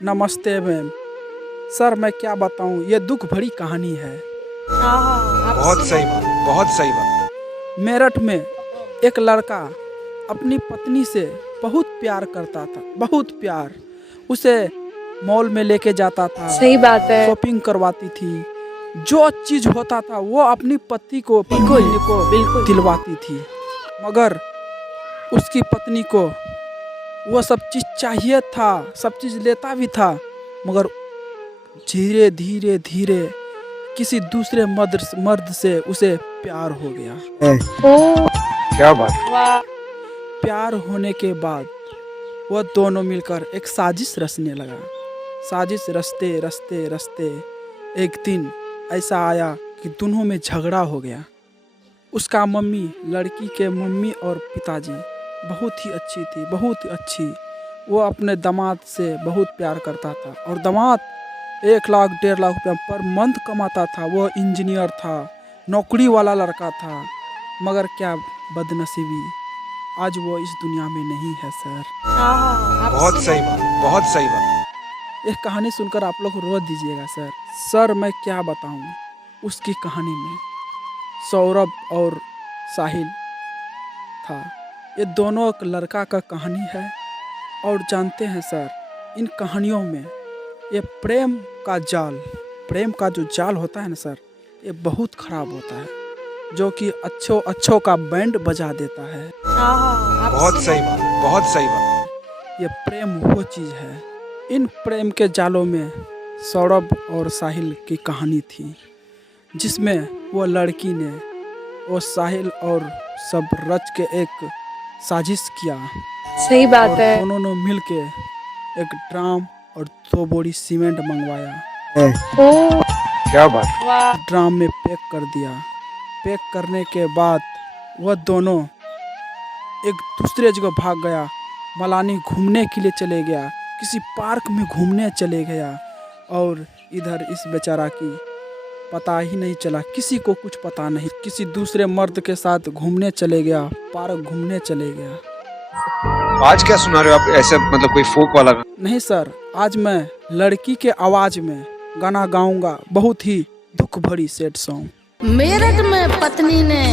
नमस्ते ma'am. Sir मैं क्या बताऊं, ये दुख भरी कहानी है। बहुत सही बात, बहुत सही बात। मेरठ में एक लड़का अपनी पत्नी से बहुत प्यार करता था, बहुत प्यार। उसे मॉल में लेके जाता था, सही बात है। शॉपिंग करवाती थी, जो चीज होता था वो अपनी पति को बिल्कुल दिलवाती थी। मगर उसकी पत्नी को वो सब चीज चाहिए था, सब चीज लेता भी था, मगर धीरे धीरे धीरे किसी दूसरे मर्द से उसे प्यार हो गया। क्या बात। वाह। प्यार होने के बाद वह दोनों मिलकर एक साजिश रचने लगा। साजिश रचते रचते रचते एक दिन ऐसा आया कि दोनों में झगड़ा हो गया। उसका मम्मी, लड़की के मम्मी और पिताजी बहुत ही अच्छी थी, बहुत ही अच्छी। वो अपने दामाद से बहुत प्यार करता था और दामाद 1 लाख 1.5 लाख रुपया पर मंथ कमाता था। वो इंजीनियर था, नौकरी वाला लड़का था, मगर क्या बदनसीबी, आज वो इस दुनिया में नहीं है सर। बहुत सही बात, बहुत सही बात। एक कहानी सुनकर आप लोग रो दीजिएगा सर। सर मैं क्या बताऊं, उसकी कहानी में सौरभ और साहिल था। ये दोनों एक लड़का का कहानी है। और जानते हैं सर, इन कहानियों में ये प्रेम का जो जाल होता है ना सर, ये बहुत खराब होता है, जो कि अच्छों का बैंड बजा देता है। बहुत सही बात, बहुत सही बात। ये प्रेम वो चीज़ है। इन प्रेम के जालों में सौरभ और साहिल की कहानी थी, जिसमें वो लड़की ने वो साहिल और सब रच के एक साजिश किया। सही बात और है। दोनों ने मिल के एक ड्राम और 2 बोरी सीमेंट मंगवाया। क्या बात। वाह। ड्राम में पैक कर दिया। पैक करने के बाद वह दोनों एक दूसरे जगह भाग गया। मलानी घूमने के लिए चले गया, किसी पार्क में घूमने चले गया। और इधर इस बेचारा की पता ही नहीं चला, किसी को कुछ पता नहीं, किसी दूसरे मर्द के साथ घूमने चले गया, पार्क घूमने चले गया। आज क्या सुना रहे हो आप, ऐसे मतलब कोई फोक वाला? नहीं सर, आज मैं लड़की के आवाज में गाना गाऊंगा, बहुत ही दुख भरी सैड सॉन्ग। मेरठ में पत्नी ने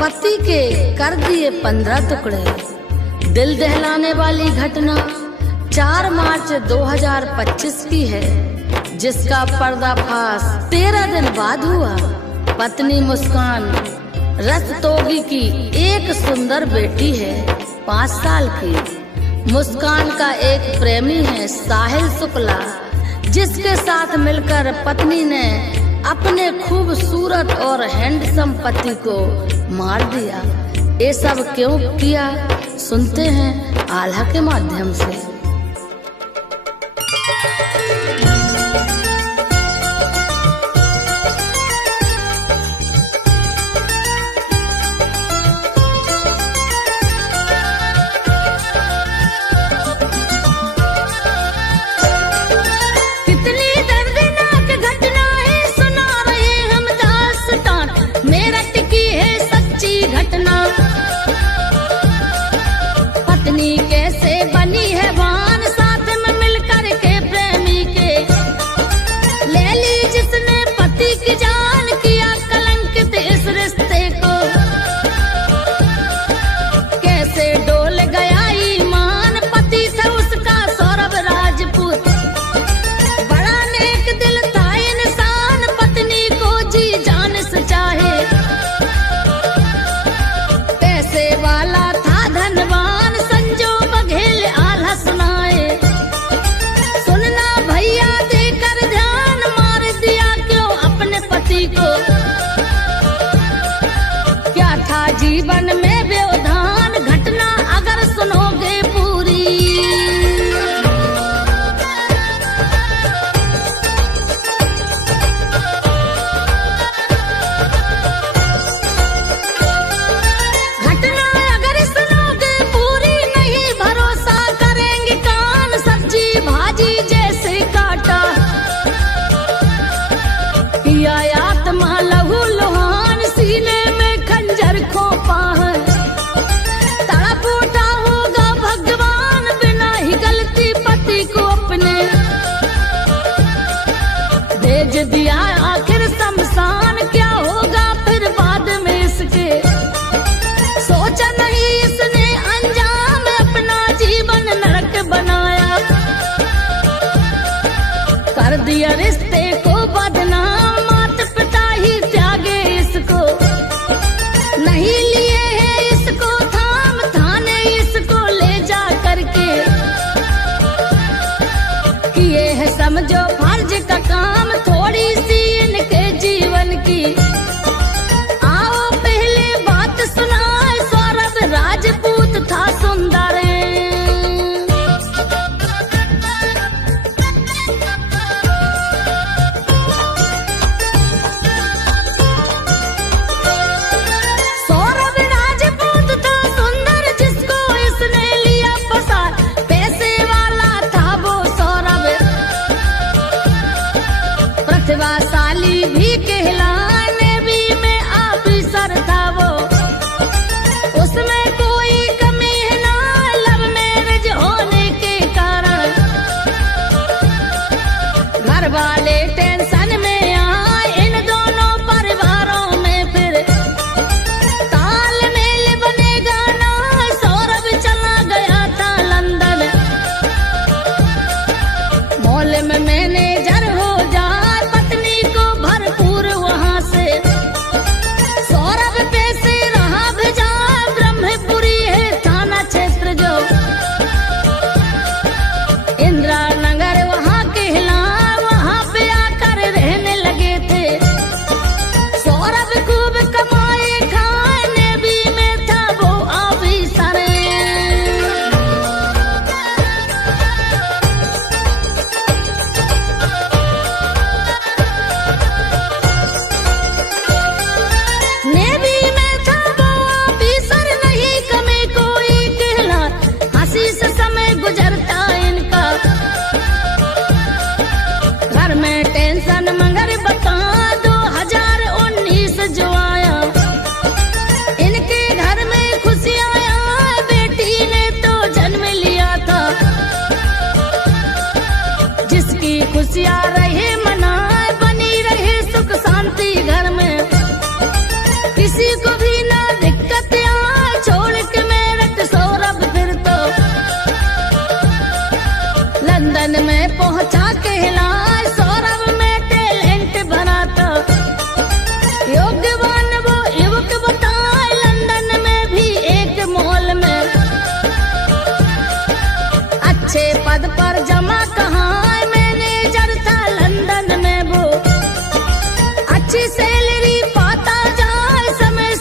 पति के कर दिए 15 टुकड़े। दिल दहलाने वाली घटना 4 मार्च 2025 की है, जिसका पर्दाफाश 13 दिन बाद हुआ। पत्नी मुस्कान रस्तोगी की एक सुंदर बेटी है, 5 साल की। मुस्कान का एक प्रेमी है साहिल शुक्ला, जिसके साथ मिलकर पत्नी ने अपने खूबसूरत और हैंडसम पति को मार दिया। ये सब क्यों किया, सुनते हैं आल्हा के माध्यम से। पत्नी कैसे बनी है वान, साथ में मिलकर के प्रेमी के ले ली, जिसने पति की जान किया कलंकित इस रिश्ते को। कैसे डोल गया ईमान, पति था उसका सौरभ राजपूत। बड़ा नेक दिल था इंसान, पत्नी को जी जान से चाहे। पैसे वाला था धनवान, संजो बघेल आल्हा सुनाए। सुनना भैया देकर ध्यान, मार दिया क्यों अपने पति को। क्या था जीवन में व्यवधान, घटना अगर सुनोगे पूरी। घटना अगर सुनोगे पूरी, नहीं भरोसा करेंगे कान। सब्जी भाजी जैसे काटा किया आत्मा लहू लुहान, सीने में खंजर खोपा है। किसी को भी ना दिक्कत आए, छोड़ के मेरठ सौरभ फिर तो लंदन में पहुंचा के हिलाए। सौरभ में टैलेंट भरा था, योग्यवान वो युवक बताए। लंदन में भी एक मॉल में अच्छे पद पर जमा कहाँ, मैनेजर था लंदन में वो, अच्छी सैलरी पाता जाए। समय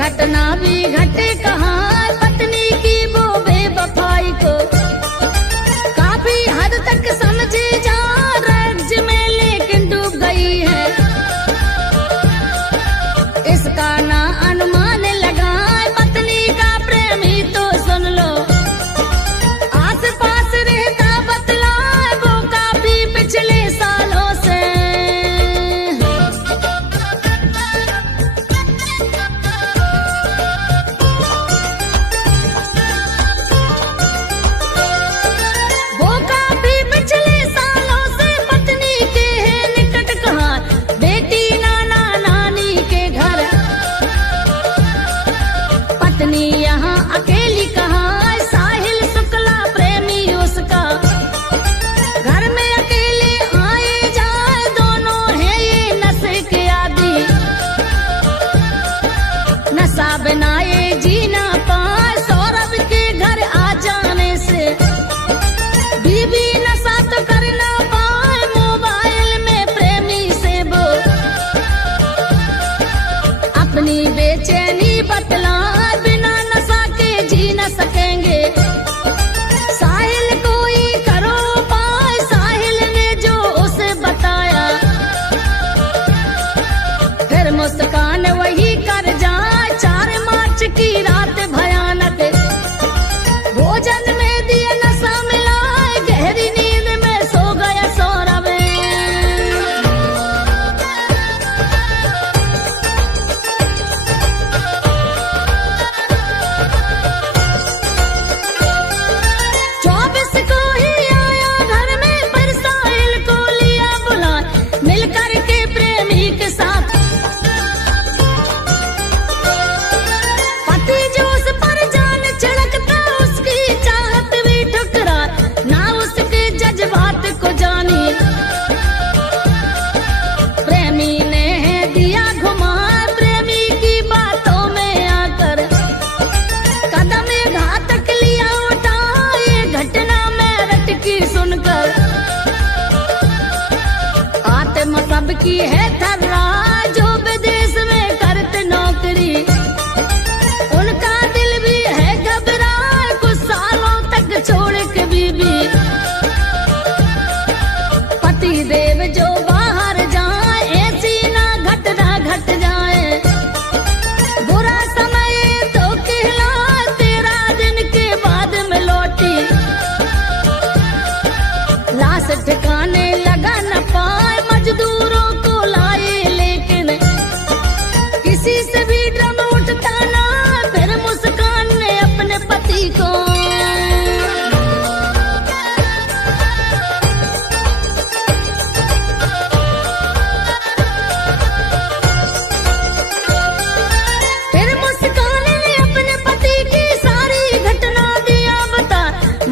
घटना भी घटे कहाँ पत्नी की वो बेवफाई को काफी हद तक समझे जा रज्ज में लेकिन डूब गई है। इसका ना अनुमान लगा पत्नी का प्रेमी तो सुन लो आस पास रहता बतला वो काफी पिछले सालों से। वो काफी पिछले सालों से पत्नी के है निकट कहाँ बेटी नाना नानी के घर पत्नी यहाँ अकेली कहाँ साहिल शुक्ला प्रेमी उसका घर में अकेले आए जाए दोनों है ये नशे के आदि नशा बिना ये जीना पाए सौरभ के घर आ जाने से बीबी नशा तो करना पाए मोबाइल में प्रेमी से वो अपनी बेचैनी बतला बिना नशा के जी न सकेंगे। साहिल कोई करो पाए साहिल ने जो उसे बताया फिर मुस्कान वही कर जाए 4 मार्च की रात भयानक भोजन में दिए नशा मिलाए गहरी नींद में सो गया सौरभ। चौबीस को ही आया घर में पर साहिल को लिया बुला मिलकर के प्रेमी के साथ पति जो उस पर जान छिड़कता उसकी चाहत भी ठुकरा ना उसके जज्बात को जानी प्रेमी ने दिया घुमा प्रेमी की बातों में आकर कदम घातक लिया उठा ये घटना में रटकी सुनकर आत्मा सबकी है थर्रा जो विदेश में करते नौकरी उनका दिल भी है घबरा कुछ सालों तक छोड़ के बीबी पति देव जो बाहर जाए ऐसी ना घटना घट जाए बुरा समय तो कहला 13 दिन के बाद में लौटी लाश ठिकाने लगा न पाए मजदूरों को लाए लेकिन किसी से भी ड्रम उठता ना फिर मुस्कान ने अपने पति को फिर मुस्कान ने अपने पति की सारी घटना दिया बता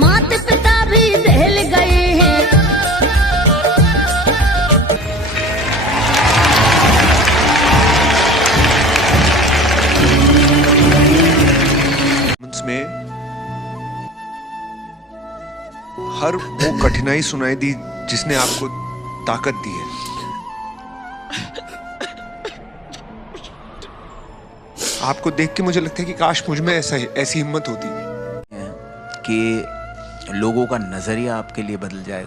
माता पिता भी दहल गए हैं। में हर वो कठिनाई सुनाई दी जिसने आपको ताकत दी है। आपको देख के मुझे लगता है कि काश मुझ में ऐसी हिम्मत होती कि लोगों का नजरिया आपके लिए बदल जाएगा।